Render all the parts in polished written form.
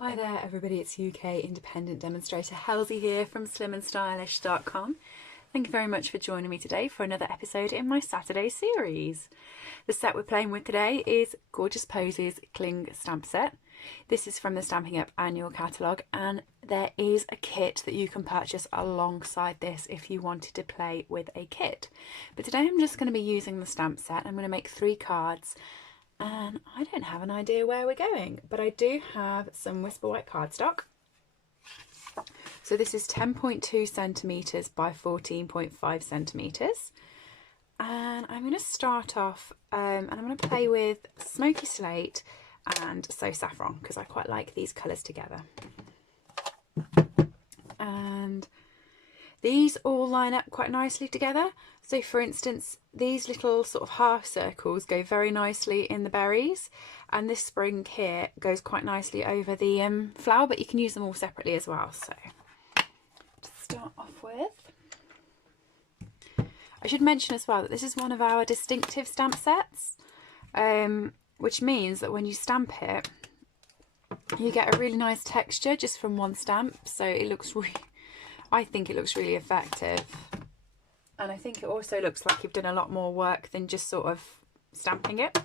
Hi there everybody, it's UK independent demonstrator Halsey here from slimandstylish.com. Thank you very much for joining me today for another episode in my Saturday series. The set we're playing with today is Gorgeous Posies Cling Stamp Set. This is from the Stampin' Up annual catalogue, and there is a kit that you can purchase alongside this if you wanted to play with a kit. But today I'm just going to be using the stamp set. I'm going to make 3 cards. And I don't have an idea where we're going, but I do have some Whisper White cardstock. So this is 10.2 centimetres by 14.5 centimetres. And I'm going to start off and I'm going to play with Smoky Slate and So Saffron because I quite like these colours together. And these all line up quite nicely together. So for instance, these little sort of half circles go very nicely in the berries, and this spring here goes quite nicely over the flower, but you can use them all separately as well. So to start off with, I should mention as well that this is one of our distinctive stamp sets, which means that when you stamp it, you get a really nice texture just from one stamp. So it looks really, I think it looks really effective. And I think it also looks like you've done a lot more work than just sort of stamping it.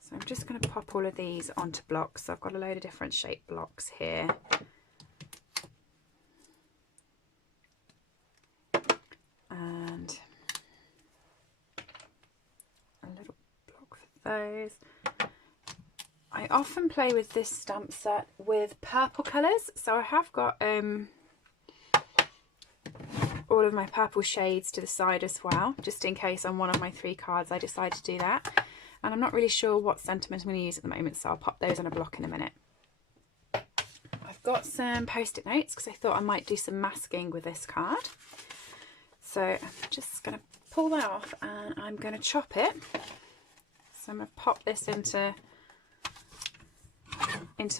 So I'm just going to pop all of these onto blocks. So I've got a load of different shaped blocks here. And a little block for those. I often play with this stamp set with purple colours. So I have got all of my purple shades to the side as well, just in case on one of my 3 cards I decide to do that. And I'm not really sure what sentiment I'm going to use at the moment, so I'll pop those on a block in a minute. I've got some post-it notes because I thought I might do some masking with this card. So I'm just going to pull that off and I'm going to chop it. So I'm going to pop this into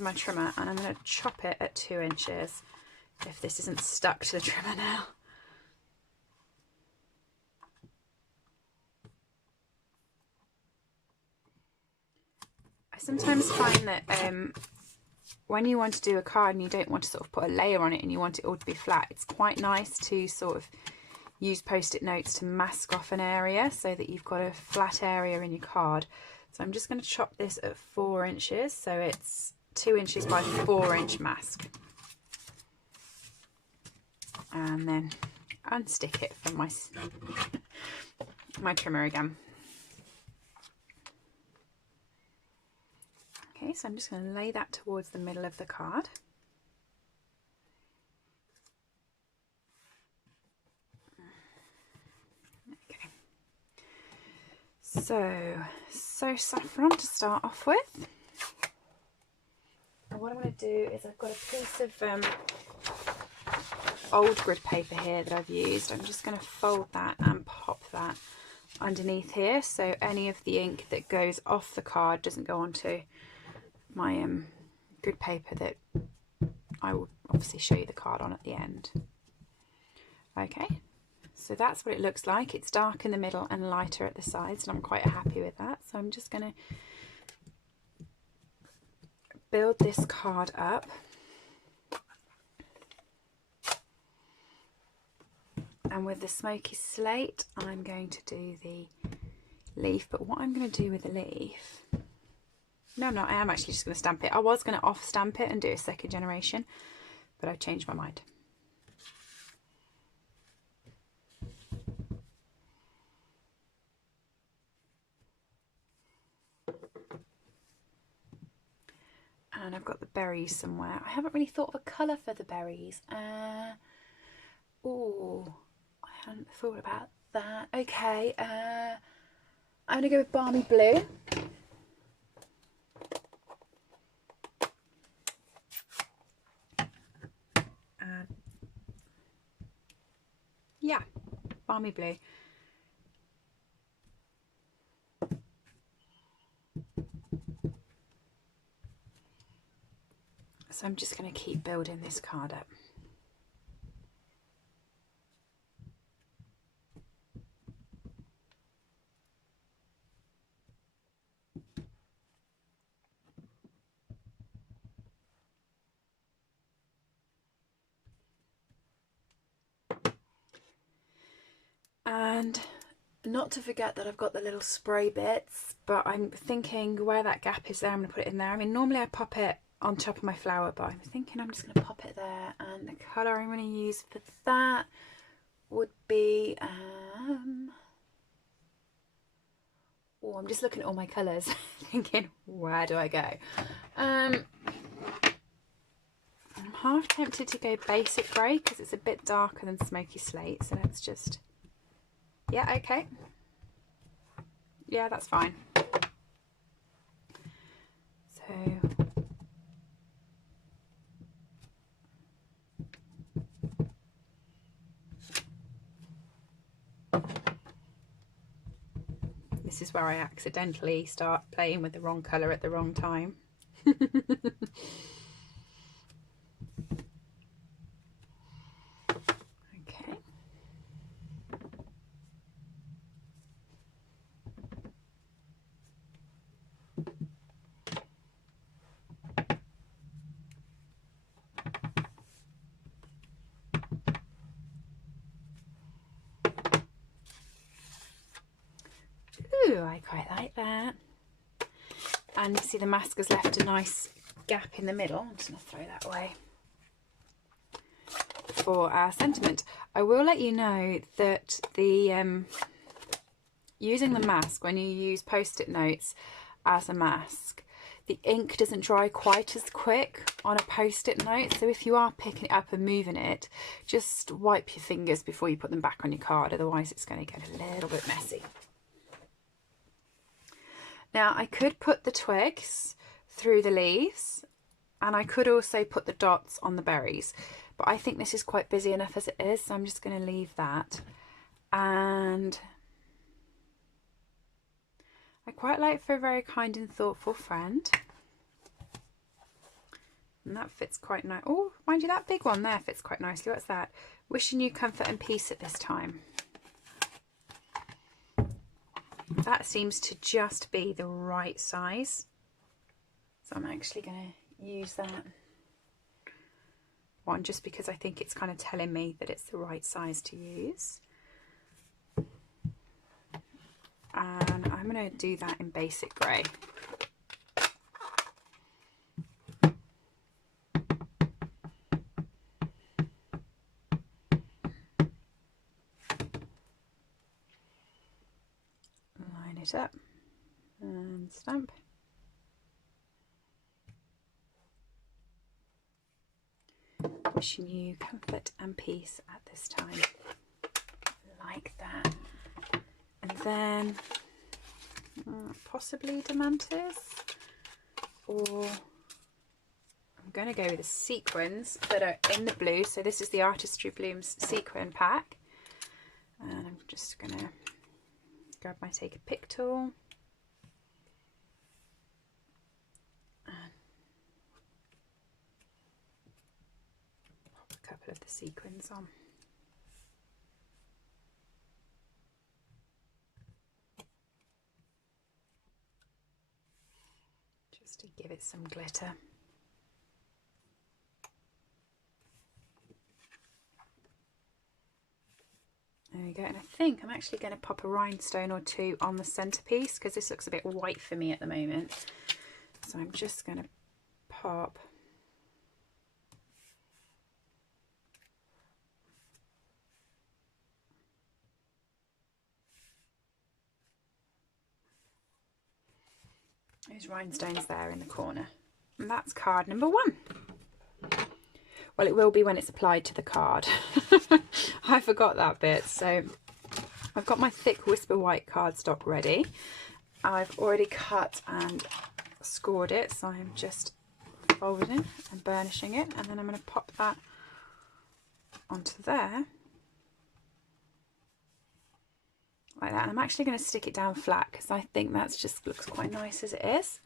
my trimmer, and I'm going to chop it at 2 inches if this isn't stuck to the trimmer now. I sometimes find that when you want to do a card and you don't want to sort of put a layer on it and you want it all to be flat, it's quite nice to sort of use post-it notes to mask off an area so that you've got a flat area in your card. So I'm just going to chop this at 4 inches, so it's 2 inches by 4 inch mask. And then unstick it from my trimmer again. Okay, so I'm just going to lay that towards the middle of the card. Okay. So Saffron to start off with. And what I'm going to do is I've got a piece of old grid paper here that I've used. I'm just going to fold that and pop that underneath here, so any of the ink that goes off the card doesn't go onto my grid paper that I will obviously show you the card on at the end. Okay, so that's what it looks like. It's dark in the middle and lighter at the sides, and I'm quite happy with that. So I'm just going to build this card up. And with the Smoky Slate, I'm going to do the leaf. But what I'm going to do with the leaf... No, I'm not. I am actually just going to stamp it. I was going to off stamp it and do a second generation, but I've changed my mind. And I've got the berries somewhere. I haven't really thought of a colour for the berries. Oh, I hadn't thought about that. Okay, I'm going to go with Balmy Blue. Yeah, Balmy Blue. So I'm just going to keep building this card up. And not to forget that I've got the little spray bits, but I'm thinking where that gap is there, I'm going to put it in there. I mean, normally I pop it on top of my flower, but I'm thinking I'm just going to pop it there. And the colour I'm going to use for that would be oh, I'm just looking at all my colours thinking, where do I go? I'm half tempted to go basic grey because it's a bit darker than smoky slate, so let's just, yeah, okay, yeah, that's fine. So this is where I accidentally start playing with the wrong colour at the wrong time. Okay. Ooh, I quite like that. And you see the mask has left a nice gap in the middle. I'm just going to throw that away for our sentiment. I will let you know that the using the mask, when you use post-it notes as a mask, the ink doesn't dry quite as quick on a post-it note. So if you are picking it up and moving it, just wipe your fingers before you put them back on your card. Otherwise it's going to get a little bit messy. Now I could put the twigs through the leaves, and I could also put the dots on the berries, but I think this is quite busy enough as it is, so I'm just going to leave that. And I quite like For a Very Kind and Thoughtful Friend, and that fits quite nice. Oh, mind you, that big one there fits quite nicely. What's that? Wishing you comfort and peace at this time. That seems to just be the right size, so I'm actually going to use that one just because I think it's kind of telling me that it's the right size to use. And I'm going to do that in basic grey. Line it up and stamp. Wishing you comfort and peace at this time. Like that. And then possibly Demantis, or I'm going to go with the sequins that are in the blue. So this is the Artistry Blooms sequin pack, and I'm just going to grab my Take a Pick tool and pop a couple of the sequins on. Just to give it some glitter. There we go, and I think I'm actually going to pop a rhinestone or two on the centerpiece because this looks a bit white for me at the moment. So I'm just going to pop those rhinestones there in the corner. And that's card number 1. Well, it will be when it's applied to the card. I forgot that bit. So I've got my thick Whisper White cardstock ready. I've already cut and scored it, so I'm just folding and burnishing it, and then I'm going to pop that onto there like that. And I'm actually going to stick it down flat because I think that's just looks quite nice as it is.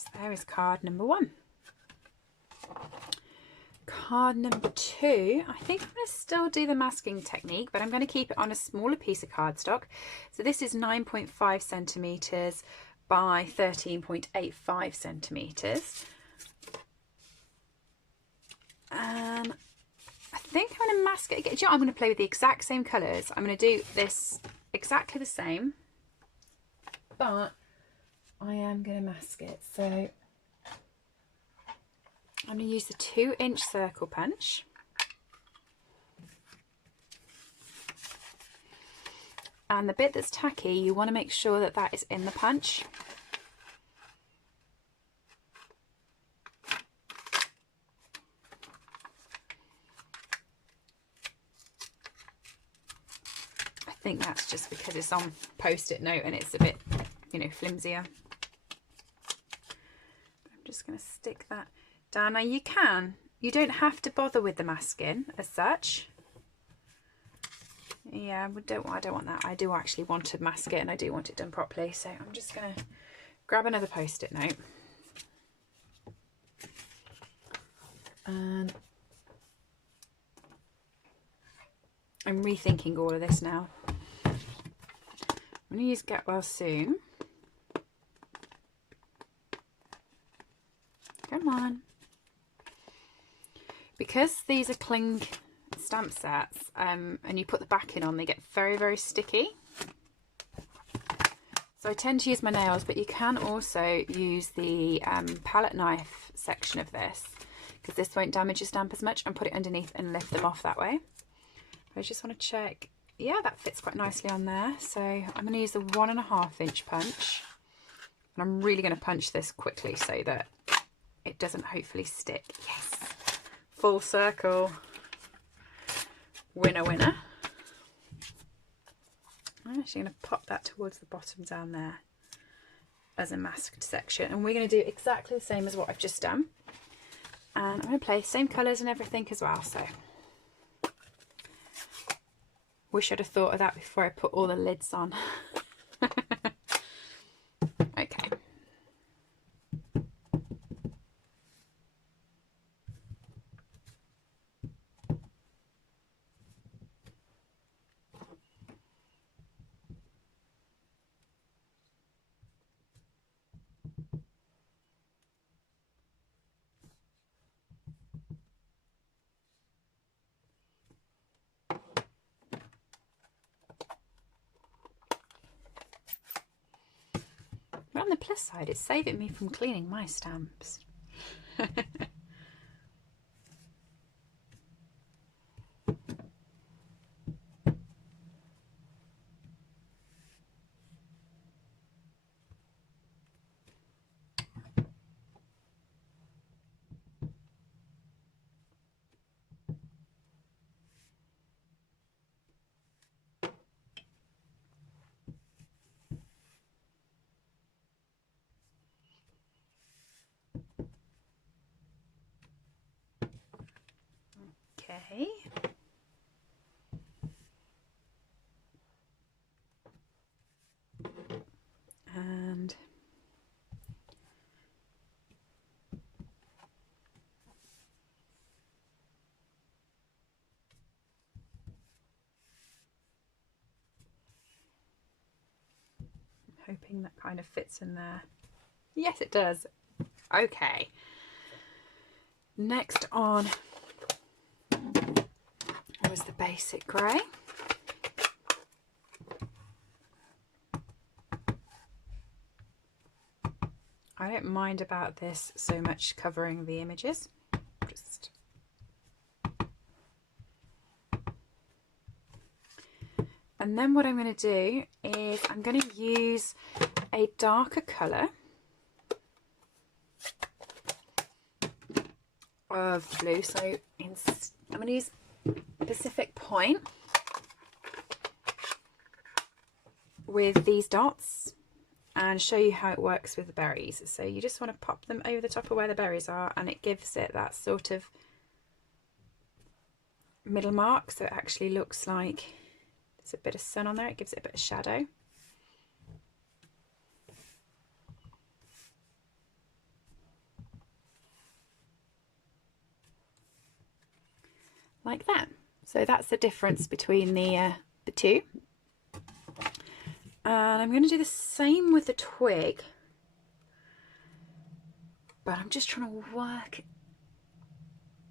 So there is card number 1. card number 2, I think I'm going to still do the masking technique, but I'm going to keep it on a smaller piece of cardstock. So this is 9.5 centimetres by 13.85 centimetres. And I think I'm going to mask it again. Do you know, I'm going to play with the exact same colours. I'm going to do this exactly the same, but I am going to mask it. So I'm going to use the 2-inch circle punch. And the bit that's tacky, you want to make sure that that is in the punch. I think that's just because it's on Post-it note and it's a bit, you know, flimsier. I'm just going to stick that down. Now you don't have to bother with the masking as such. Yeah, I don't want that. I do actually want to mask it, and I do want it done properly. So I'm just going to grab another Post-it note. And I'm rethinking all of this now. I'm going to use Get Well Soon. Come on. Because these are cling stamp sets, and you put the backing on, they get very, very sticky. So I tend to use my nails, but you can also use the palette knife section of this, because this won't damage your stamp as much, and put it underneath and lift them off that way. I just want to check. Yeah, that fits quite nicely on there. So I'm going to use the 1.5-inch punch, and I'm really going to punch this quickly so that it doesn't hopefully stick. Yes, full circle. Winner, winner. I'm actually going to pop that towards the bottom down there as a masked section, and we're going to do exactly the same as what I've just done. And I'm going to play the same colours and everything as well. So wish I'd have thought of that before I put all the lids on. Okay. But on the plus side, it's saving me from cleaning my stamps. Okay. And I'm hoping that kind of fits in there. Yes, it does. Okay. Next on was the basic grey. I don't mind about this so much covering the images. Just and then what I'm going to do is I'm going to use a darker colour of blue. So I'm going to use Pacific Point with these dots and show you how it works with the berries. So you just want to pop them over the top of where the berries are, and it gives it that sort of middle mark, so it actually looks like there's a bit of sun on there. It gives it a bit of shadow. like that. So that's the difference between the two. And I'm going to do the same with the twig, but I'm just trying to work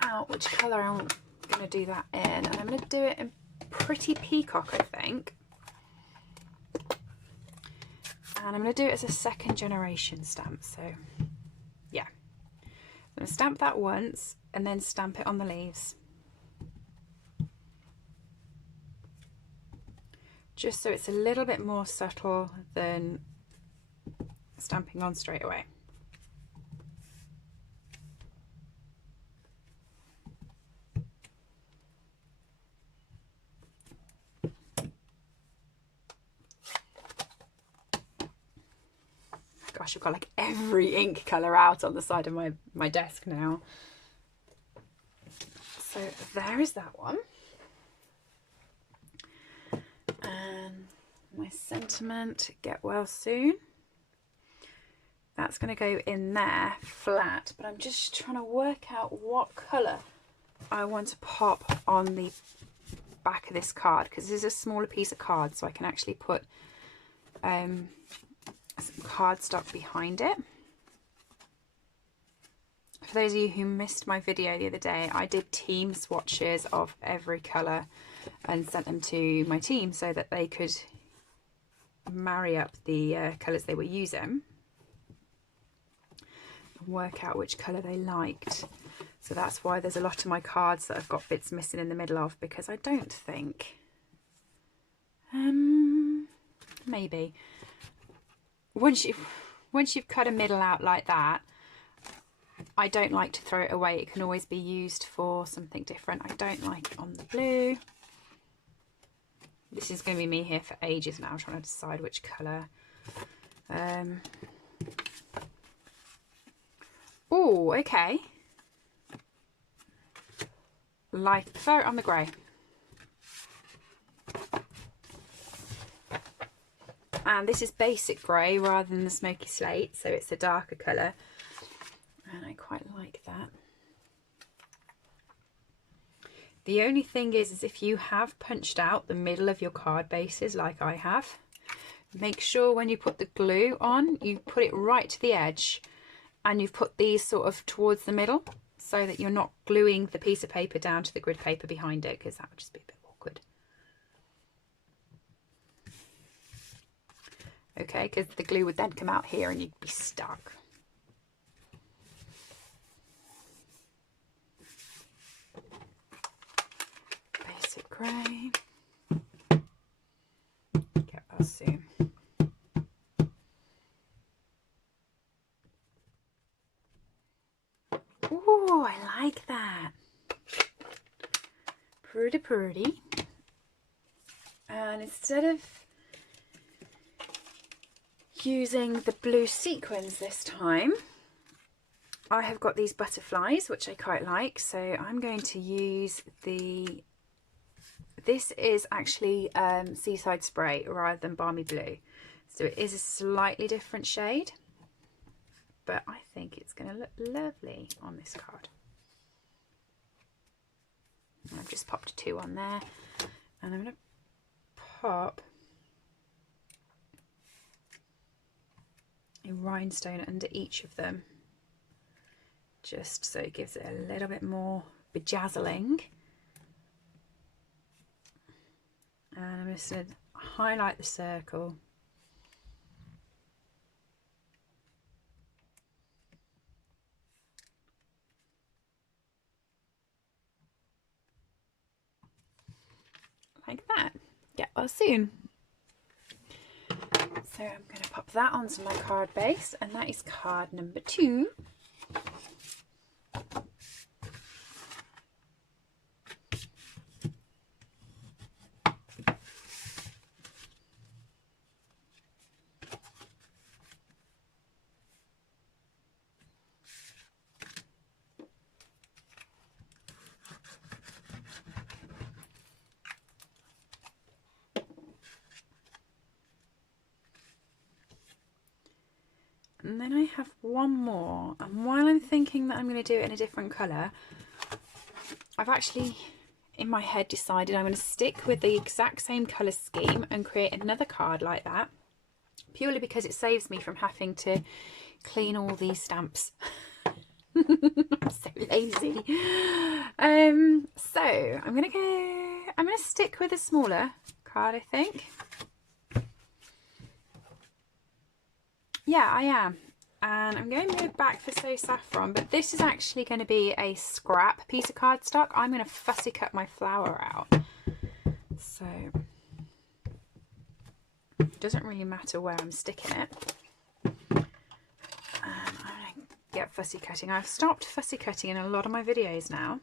out which colour I'm going to do that in. And I'm going to do it in Pretty Peacock, I think. And I'm going to do it as a second generation stamp. So yeah, I'm going to stamp that once and then stamp it on the leaves, just so it's a little bit more subtle than stamping on straight away. Gosh, I've got like every ink colour out on the side of my desk now. So there is that one. And my sentiment, get well soon. That's going to go in there flat, but I'm just trying to work out what colour I want to pop on the back of this card, because this is a smaller piece of card, so I can actually put some cardstock behind it. For those of you who missed my video the other day, I did team swatches of every colour and sent them to my team so that they could marry up the colours they were using and work out which colour they liked. So that's why there's a lot of my cards that I've got bits missing in the middle of, because I don't think maybe once you've cut a middle out like that, I don't like to throw it away. It can always be used for something different. I don't like it on the blue. This is going to be me here for ages now, trying to decide which colour. Oh, okay. Like, prefer it on the grey. And this is basic grey rather than the smoky slate, so it's a darker colour. And I quite like that. The only thing is if you have punched out the middle of your card bases like I have, make sure when you put the glue on, you put it right to the edge and you've put these sort of towards the middle so that you're not gluing the piece of paper down to the grid paper behind it, because that would just be a bit awkward. Okay, because the glue would then come out here and you'd be stuck. Basic grey. Get well soon. Ooh, I like that. Pretty pretty. And instead of using the blue sequins this time, I have got these butterflies, which I quite like. So I'm going to use this is actually Seaside Spray rather than Balmy Blue. So it is a slightly different shade, but I think it's going to look lovely on this card. I've just popped 2 on there, and I'm going to pop a rhinestone under each of them, just so it gives it a little bit more bejazzling. And I'm just going to highlight the circle. Like that. Get well soon. So I'm going to pop that onto my card base, and that is card number 2. And then I have one more, and while I'm thinking that I'm going to do it in a different colour, I've actually in my head decided I'm going to stick with the exact same colour scheme and create another card like that, purely because it saves me from having to clean all these stamps. I'm so lazy. So I'm gonna stick with a smaller card, I think. Yeah, I am. And I'm going to move back for So Saffron, but this is actually going to be a scrap piece of cardstock. I'm going to fussy cut my flower out. So it doesn't really matter where I'm sticking it. And I'm going to get fussy cutting. I've stopped fussy cutting in a lot of my videos now,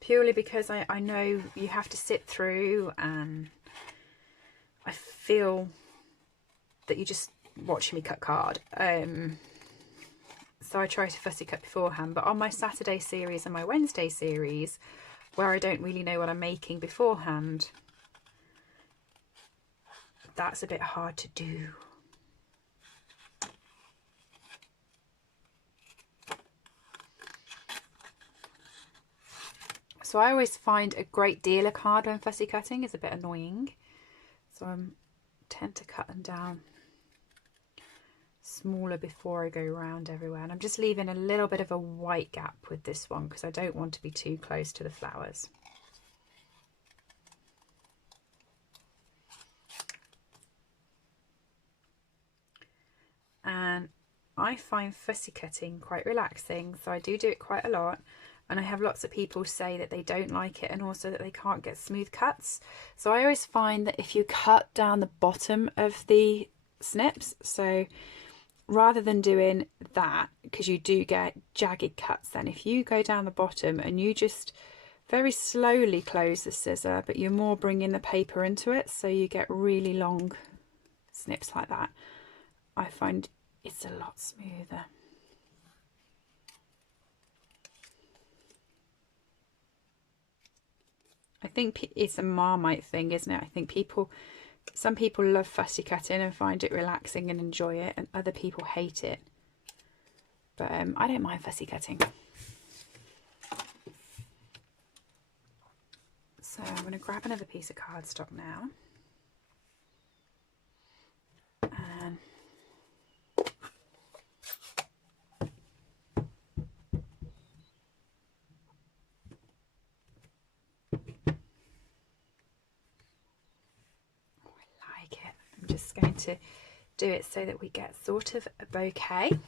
purely because I know you have to sit through, and I feel that you just watching me cut card. So I try to fussy cut beforehand, but on my Saturday series and my Wednesday series, where I don't really know what I'm making beforehand, that's a bit hard to do. So I always find a great deal of card when fussy cutting is a bit annoying, so I tend to cut them down smaller before I go around everywhere. And I'm just leaving a little bit of a white gap with this one because I don't want to be too close to the flowers. And I find fussy cutting quite relaxing, so I do it quite a lot. And I have lots of people say that they don't like it, and also that they can't get smooth cuts. So I always find that if you cut down the bottom of the snips, so rather than doing that, because you do get jagged cuts, then if you go down the bottom and you just very slowly close the scissor, but you're more bringing the paper into it, so you get really long snips like that, I find it's a lot smoother. I think it's a Marmite thing, isn't it? I think some people love fussy cutting and find it relaxing and enjoy it, and other people hate it. But I don't mind fussy cutting. So I'm going to grab another piece of cardstock now. And I'm just going to do it so that we get sort of a bouquet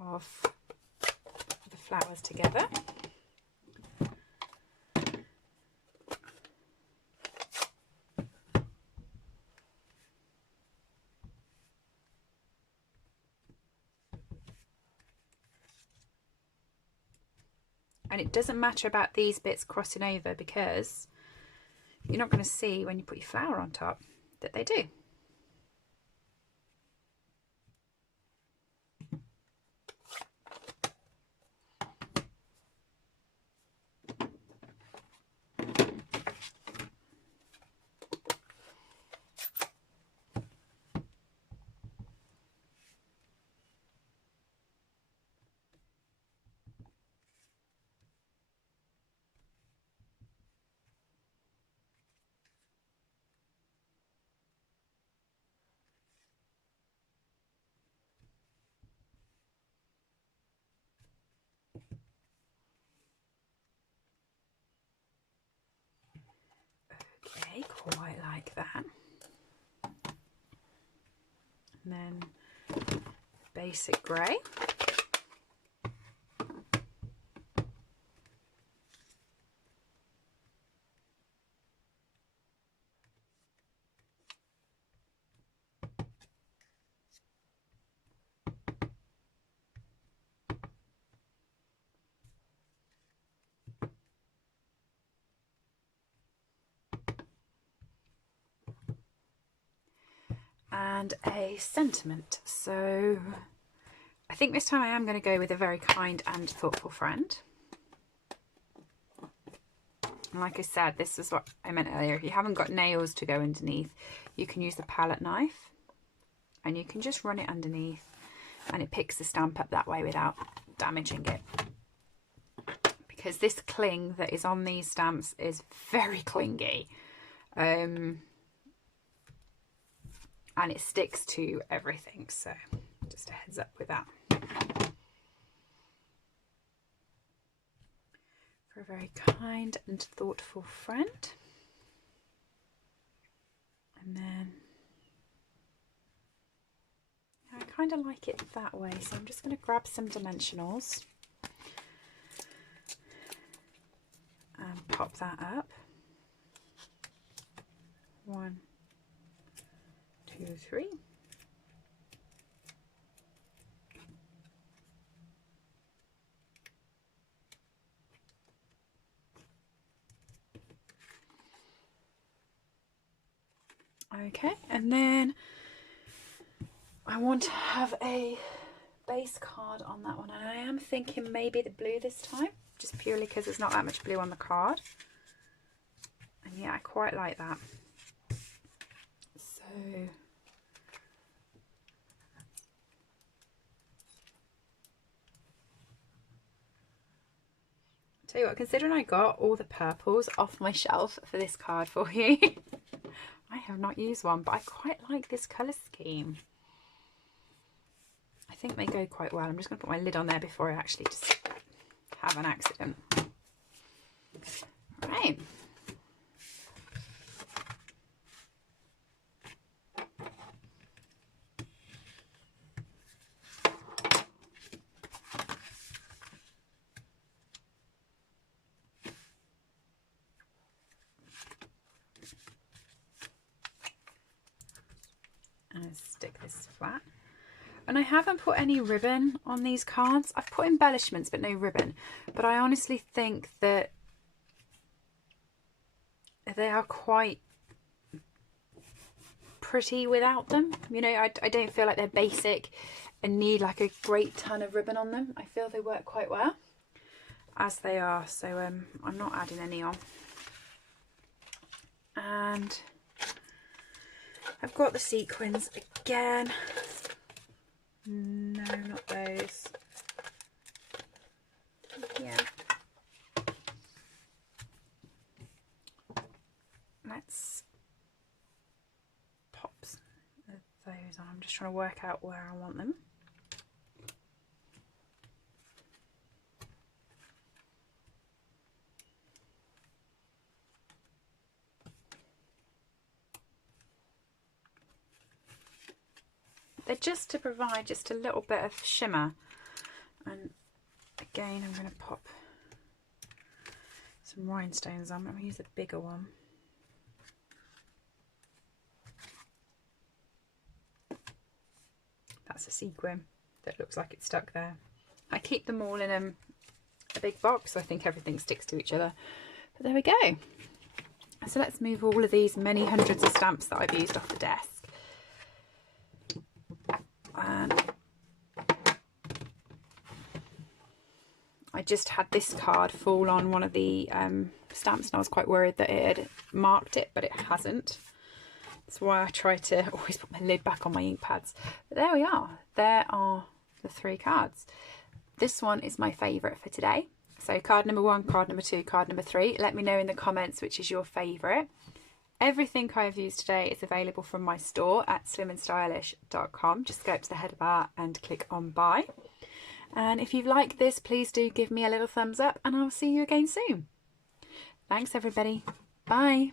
of the flowers together. And it doesn't matter about these bits crossing over, because you're not going to see when you put your flower on top that they do. Okay, quite like that. And then basic grey. And a sentiment. So I think this time I am going to go with a very kind and thoughtful friend. And like I said, this is what I meant earlier. If you haven't got nails to go underneath, you can use the palette knife and you can just run it underneath, and it picks the stamp up that way without damaging it. because this cling that is on these stamps is very clingy. And it sticks to everything, so just a heads up with that. For a very kind and thoughtful friend. And then I kind of like it that way, so I'm just going to grab some dimensionals and pop that up. 1, 2, 3. Okay, and then I want to have a base card on that one, and I am thinking maybe the blue this time, just purely because there's not that much blue on the card. And yeah, I quite like that. So tell you what, considering I got all the purples off my shelf for this card for you, I have not used one, but I quite like this colour scheme. I think they go quite well. I'm just going to put my lid on there before I actually just have an accident. Right. And stick this flat. And I haven't put any ribbon on these cards. I've put embellishments but no ribbon. But I honestly think that they are quite pretty without them. You know, I don't feel like they're basic and need like a great ton of ribbon on them. I feel they work quite well as they are. So I'm not adding any on. And I've got the sequins again. No, not those. Yeah. Let's pop those on. I'm just trying to work out where I want them. They're just to provide just a little bit of shimmer. And again, I'm going to pop some rhinestones on. I'm going to use a bigger one. That's a sequin that looks like it's stuck there. I keep them all in a big box, so I think everything sticks to each other. But there we go. So let's move all of these many hundreds of stamps that I've used off the desk. And I just had this card fall on one of the stamps, and I was quite worried that it had marked it, but it hasn't. That's why I try to always put my lid back on my ink pads. But there we are. There are the 3 cards. This one is my favourite for today. So card number 1, card number 2, card number 3. Let me know in the comments which is your favourite. Everything I've used today is available from my store at slimandstylish.com. Just go up to the header bar and click on buy. And if you've liked this, please do give me a little thumbs up, and I'll see you again soon. Thanks everybody. Bye.